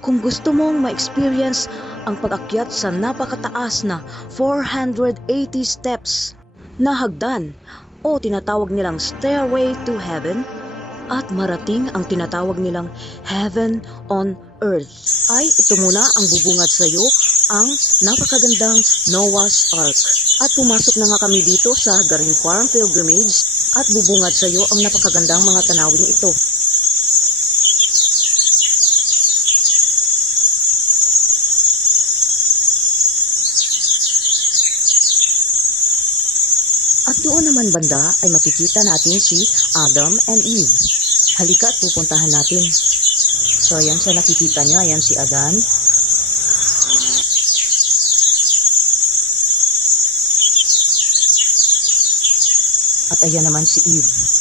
Kung gusto mong ma-experience ang pag-akyat sa napakataas na 480 steps na hagdan o tinatawag nilang Stairway to Heaven at marating ang tinatawag nilang Heaven on Earth, ay ito muna ang bubungad sa iyo, ang napakagandang Noah's Ark. At pumasok na nga kami dito sa Garin Farm Pilgrimage at bubungad sa iyo ang napakagandang mga tanawin ito. At doon naman banda ay makikita natin si Adam and Eve. Halika at pupuntahan natin. So ayan sa nakikita nyo, ayan si Adan. At ayan naman si Eve.